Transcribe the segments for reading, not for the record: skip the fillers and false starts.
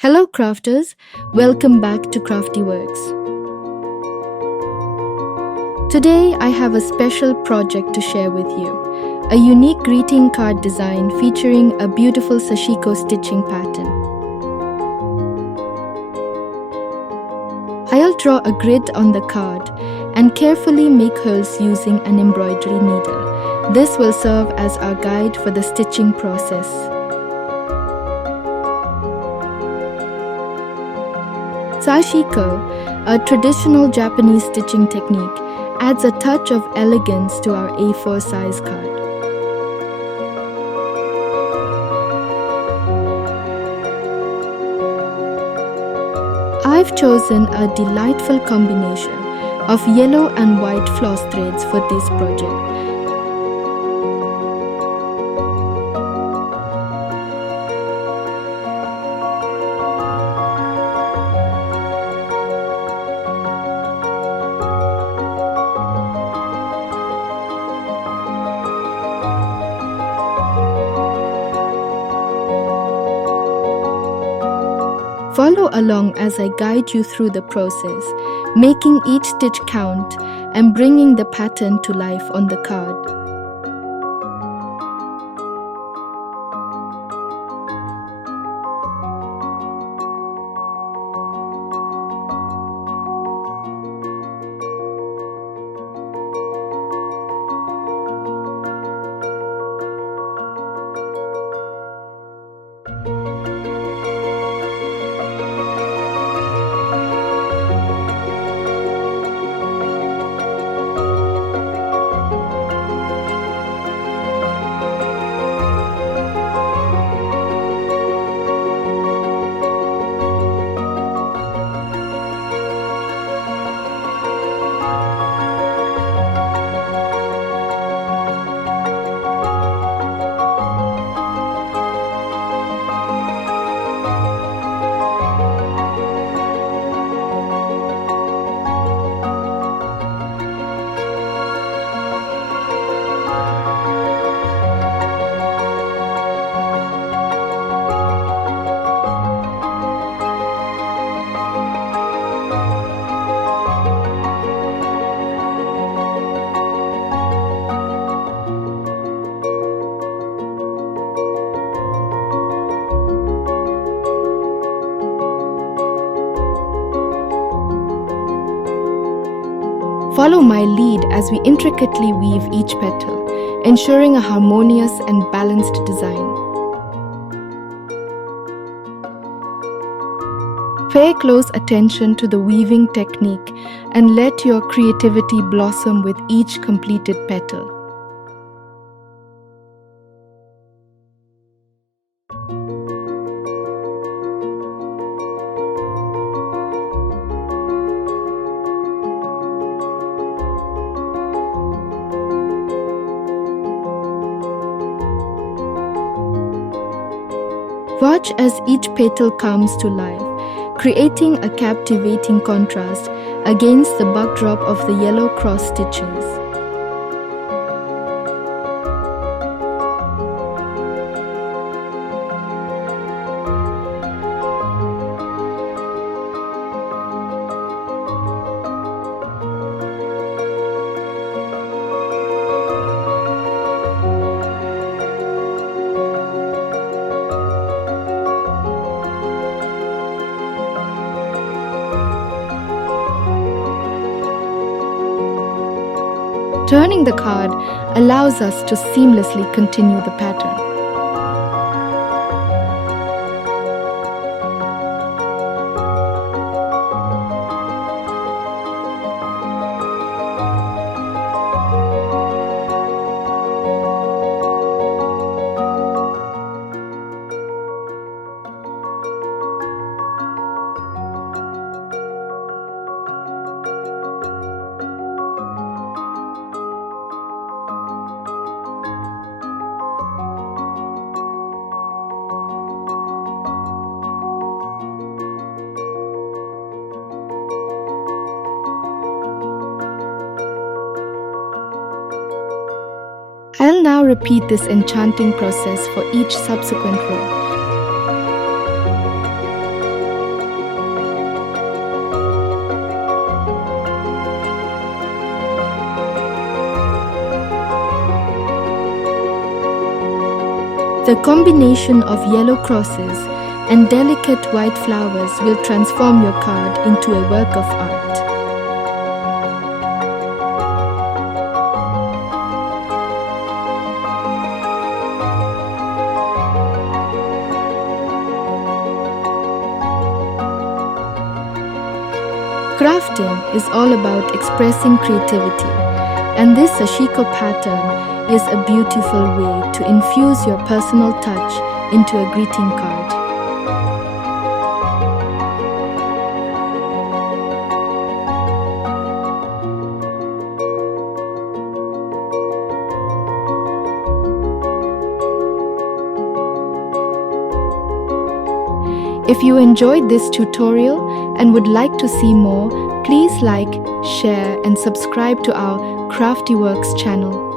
Hello crafters, welcome back to CraftiWorks. Today I have a special project to share with you. A unique greeting card design featuring a beautiful Sashiko stitching pattern. I'll draw a grid on the card and carefully make holes using an embroidery needle. This will serve as our guide for the stitching process. Sashiko, a traditional Japanese stitching technique, adds a touch of elegance to our A4 size card. I've chosen a delightful combination of yellow and white floss threads for this project. Follow along as I guide you through the process, making each stitch count and bringing the pattern to life on the card. Follow my lead as we intricately weave each petal, ensuring a harmonious and balanced design. Pay close attention to the weaving technique and let your creativity blossom with each completed petal. Watch as each petal comes to life, creating a captivating contrast against the backdrop of the yellow cross stitches. Turning the card allows us to seamlessly continue the pattern. I'll now repeat this enchanting process for each subsequent row. The combination of yellow crosses and delicate white flowers will transform your card into a work of art. Crafting is all about expressing creativity, and this Sashiko pattern is a beautiful way to infuse your personal touch into a greeting card. If you enjoyed this tutorial and would like to see more, please like, share and subscribe to our CraftiWorks channel.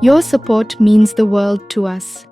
Your support means the world to us.